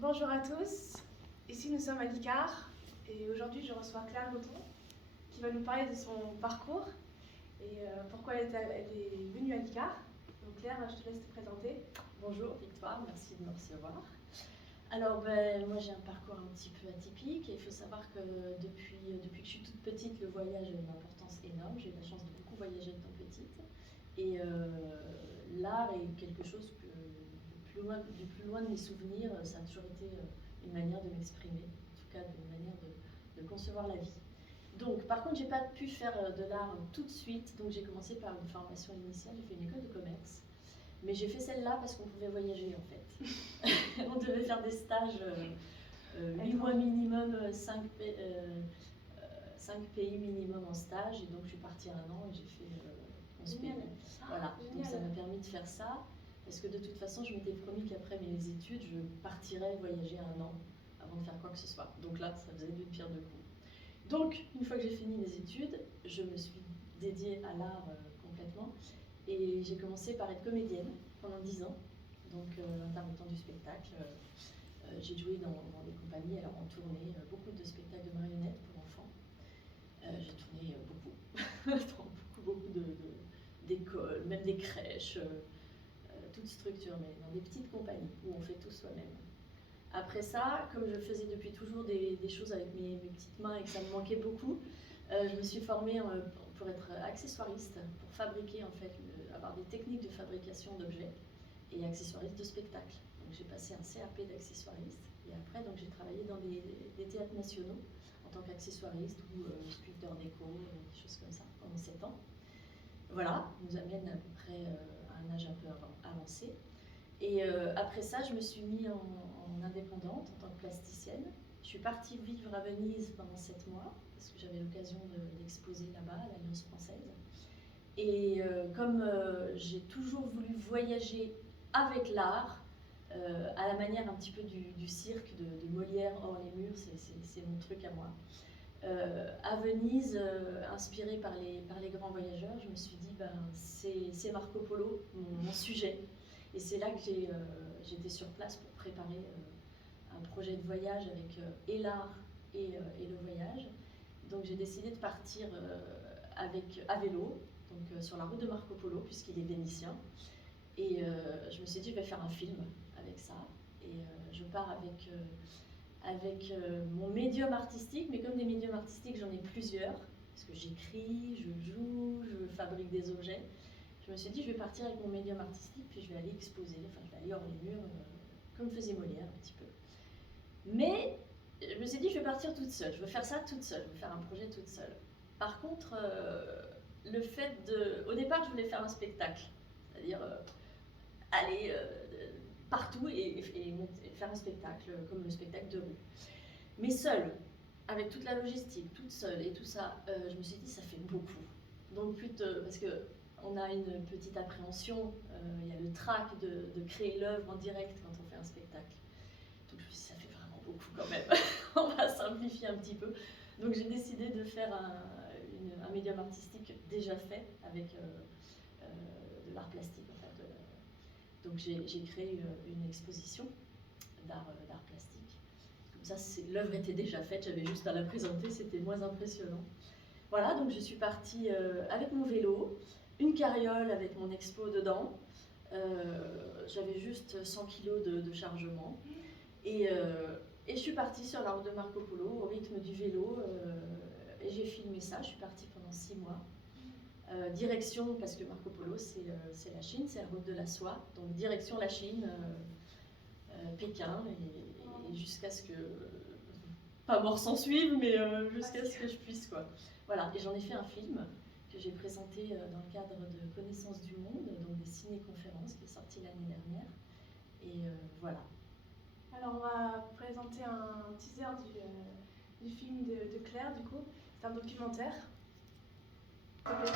Bonjour à tous, ici nous sommes à l'ICAR et aujourd'hui je reçois Claire Goton qui va nous parler de son parcours et pourquoi elle est venue à l'ICAR. Donc Claire, je te laisse te présenter. Bonjour Victoire, merci de me recevoir. Alors moi j'ai un parcours un petit peu atypique et il faut savoir que depuis que je suis toute petite, le voyage a une importance énorme. J'ai eu la chance de beaucoup voyager étant petite et l'art est quelque chose que du plus loin de mes souvenirs, ça a toujours été une manière de m'exprimer, en tout cas une manière de concevoir la vie. Donc par contre j'ai pas pu faire de l'art tout de suite, donc j'ai commencé par une formation initiale, j'ai fait une école de commerce. Mais j'ai fait celle-là parce qu'on pouvait voyager en fait. On devait faire des stages 8 mois minimum, 5 pays minimum en stage. Et donc je suis partie 1 an et j'ai fait 11 pays. Voilà, donc ça m'a permis de faire ça. Parce que de toute façon, je m'étais promis qu'après mes études, je partirais voyager 1 an avant de faire quoi que ce soit. Donc là, ça faisait d'une pierre deux coups. Donc, une fois que j'ai fini mes études, je me suis dédiée à l'art complètement. Et j'ai commencé par être comédienne pendant 10 ans, donc intermittent du spectacle. J'ai joué dans des compagnies, alors en tournée, beaucoup de spectacles de marionnettes pour enfants. J'ai tourné beaucoup, dans beaucoup d'écoles, même des crèches, toutes structures, mais dans des petites compagnies où on fait tout soi-même. Après ça, comme je faisais depuis toujours des choses avec mes petites mains et que ça me manquait beaucoup, je me suis formée pour être accessoiriste, pour fabriquer en fait, avoir des techniques de fabrication d'objets et accessoiriste de spectacle. Donc j'ai passé un CAP d'accessoiriste et après donc j'ai travaillé dans des théâtres nationaux en tant qu'accessoiriste ou sculpteur déco, des choses comme ça pendant 7 ans. Voilà, nous amène à peu près à un âge un peu avancé. Et après ça, je me suis mise en indépendante en tant que plasticienne. Je suis partie vivre à Venise pendant 7 mois, parce que j'avais l'occasion d'exposer là-bas, à l'Alliance française. Et comme j'ai toujours voulu voyager avec l'art, à la manière un petit peu du cirque de Molière hors les murs, c'est mon truc à moi. À Venise, inspirée par les grands voyageurs, je me suis dit, c'est Marco Polo, mon sujet. Et c'est là que j'étais sur place pour préparer un projet de voyage avec et l'art et le voyage. Donc j'ai décidé de partir à vélo, donc sur la route de Marco Polo, puisqu'il est vénitien. Et je me suis dit, je vais faire un film avec ça. Et je pars avec mon médium artistique, mais comme des médiums artistiques, j'en ai plusieurs, parce que j'écris, je joue, je fabrique des objets. Je me suis dit, je vais partir avec mon médium artistique, puis je vais aller exposer, enfin je vais aller hors les murs, comme faisait Molière un petit peu. Mais je me suis dit, je vais partir toute seule, je veux faire ça toute seule, je veux faire un projet toute seule. Par contre, le fait de... Au départ, je voulais faire un spectacle, c'est-à-dire aller partout et faire un spectacle, comme le spectacle de rue. Mais seule, avec toute la logistique, toute seule et tout ça, je me suis dit, ça fait beaucoup. Donc, parce que on a une petite appréhension, il y a le trac de créer l'œuvre en direct quand on fait un spectacle. Donc je me suis dit, ça fait vraiment beaucoup quand même, on va simplifier un petit peu. Donc j'ai décidé de faire un médium artistique déjà fait avec de l'art plastique en fait. Donc j'ai créé une exposition d'art plastique. Comme ça, l'œuvre était déjà faite, j'avais juste à la présenter, c'était moins impressionnant. Voilà, donc je suis partie avec mon vélo, une carriole avec mon expo dedans. J'avais juste 100 kg de chargement. Et je suis partie sur la route de Marco Polo au rythme du vélo. Et j'ai filmé ça, je suis partie pendant 6 mois. Direction, parce que Marco Polo c'est la Chine, c'est la route de la soie. Donc direction la Chine, Pékin, et jusqu'à ce que... pas mort s'en suive, mais jusqu'à ce que je puisse quoi. Voilà, et j'en ai fait un film que j'ai présenté dans le cadre de Connaissance du Monde, donc des ciné-conférences qui est sorti l'année dernière. Et voilà. Alors on va présenter un teaser du film de Claire du coup. C'est un documentaire. S'il te plaît.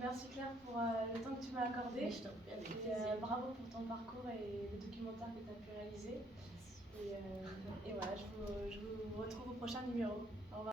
Merci Claire pour le temps que tu m'as accordé. Mais je t'en prie, avec Et, plaisir. bravo pour ton parcours et le documentaire que tu as pu réaliser. Et voilà, je vous retrouve au prochain numéro. Au revoir.